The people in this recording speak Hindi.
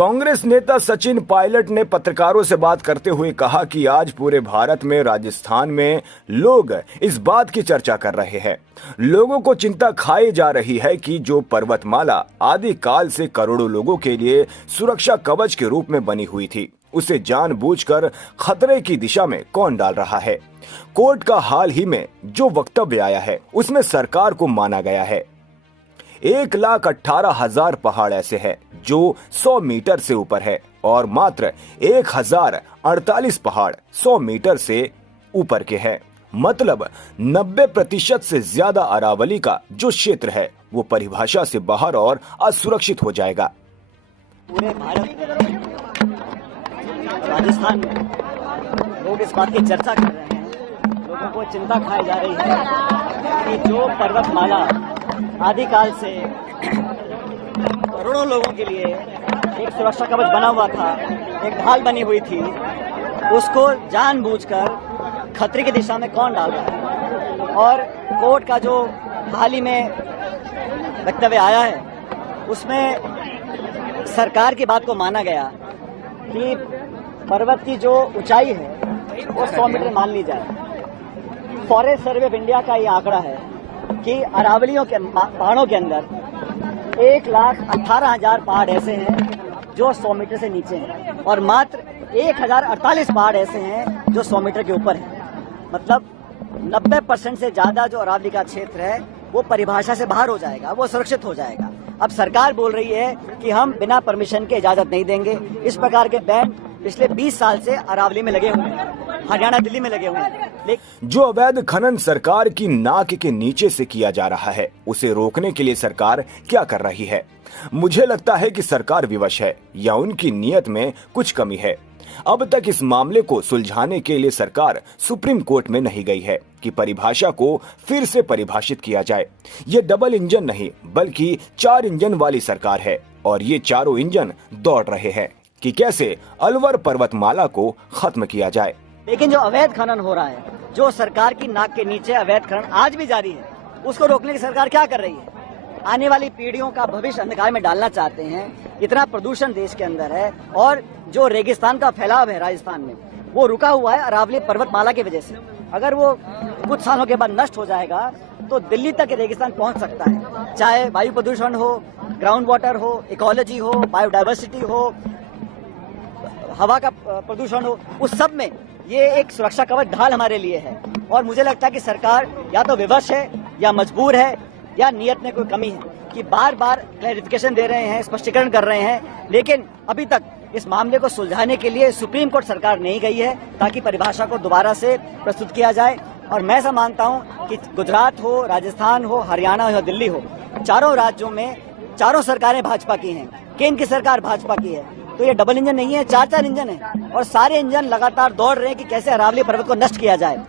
कांग्रेस नेता सचिन पायलट ने पत्रकारों से बात करते हुए कहा कि आज पूरे भारत में राजस्थान में लोग इस बात की चर्चा कर रहे हैं। लोगों को चिंता खाई जा रही है कि जो पर्वतमाला आदि काल से करोड़ों लोगों के लिए सुरक्षा कवच के रूप में बनी हुई थी, उसे जानबूझकर खतरे की दिशा में कौन डाल रहा है। कोर्ट का हाल ही में जो वक्तव्य आया है उसमें सरकार को माना गया है 1,18,000 पहाड़ ऐसे हैं जो 100 मीटर से ऊपर है और मात्र 1,048 पहाड़ 100 मीटर से ऊपर के हैं। मतलब 90% से ज्यादा अरावली का जो क्षेत्र है वो परिभाषा से बाहर और असुरक्षित हो जाएगा। पूरे भारत राजस्थान में लोग इस बात की चर्चा कर रहे हैं, लोगों को चिंता खाई जा रही है कि जो पर्वतमाला आदिकाल से करोड़ों लोगों के लिए एक सुरक्षा कवच बना हुआ था, एक ढाल बनी हुई थी, उसको जानबूझकर खतरे की दिशा में कौन डाल रहा है। और कोर्ट का जो हाल ही में वक्तव्य आया है उसमें सरकार की बात को माना गया कि पर्वत की जो ऊंचाई है वो 100 मीटर मान ली जाए। फॉरेस्ट सर्वे ऑफ इंडिया का ये आंकड़ा है कि अरावलियों के पहाड़ों के अंदर 1,18,000 पहाड़ ऐसे हैं जो 100 मीटर से नीचे हैं और मात्र 1,048 पहाड़ ऐसे हैं जो 100 मीटर के ऊपर हैं। मतलब 90% से ज्यादा जो अरावली का क्षेत्र है वो परिभाषा से बाहर हो जाएगा, वो सुरक्षित हो जाएगा। अब सरकार बोल रही है कि हम बिना परमिशन के इजाजत नहीं देंगे। इस प्रकार के बैन पिछले 20 साल से अरावली में लगे हुए हैं, हरियाणा दिल्ली में लगे हुए हैं। जो अवैध खनन सरकार की नाक के नीचे से किया जा रहा है उसे रोकने के लिए सरकार क्या कर रही है? मुझे लगता है कि सरकार विवश है या उनकी नीयत में कुछ कमी है। अब तक इस मामले को सुलझाने के लिए सरकार सुप्रीम कोर्ट में नहीं गई है कि परिभाषा को फिर से परिभाषित किया जाए। ये डबल इंजन नहीं बल्कि 4 इंजन वाली सरकार है और ये चारों इंजन दौड़ रहे हैं कि कैसे अलवर पर्वतमाला को खत्म किया जाए। लेकिन जो अवैध खनन हो रहा है, जो सरकार की नाक के नीचे अवैध खनन आज भी जारी है, उसको रोकने की सरकार क्या कर रही है? आने वाली पीढ़ियों का भविष्य अंधकार में डालना चाहते हैं। इतना प्रदूषण देश के अंदर है और जो रेगिस्तान का फैलाव है राजस्थान में वो रुका हुआ है अरावली पर्वतमाला की वजह से। अगर वो कुछ सालों के बाद नष्ट हो जाएगा तो दिल्ली तक रेगिस्तान पहुंच सकता है। चाहे वायु प्रदूषण हो, ग्राउंड वाटर हो, इकोलॉजी हो, बायोडाइवर्सिटी हो, हवा का प्रदूषण हो, उस सब में ये एक सुरक्षा कवच ढाल हमारे लिए है। और मुझे लगता है कि सरकार या तो विवश है या मजबूर है या नियत में कोई कमी है कि बार बार क्लैरिफिकेशन दे रहे हैं, स्पष्टीकरण कर रहे हैं, लेकिन अभी तक इस मामले को सुलझाने के लिए सुप्रीम कोर्ट सरकार नहीं गई है ताकि परिभाषा को दोबारा से प्रस्तुत किया जाए। और मैं ऐसा मानता हूं कि गुजरात हो, राजस्थान हो, हरियाणा हो, दिल्ली हो, चारों राज्यों में चारों सरकारें भाजपा की हैं, केंद्र की सरकार भाजपा की है। तो ये डबल इंजन नहीं है, 4 इंजन है और सारे इंजन लगातार दौड़ रहे हैं कि कैसे अरावली पर्वत को नष्ट किया जाए।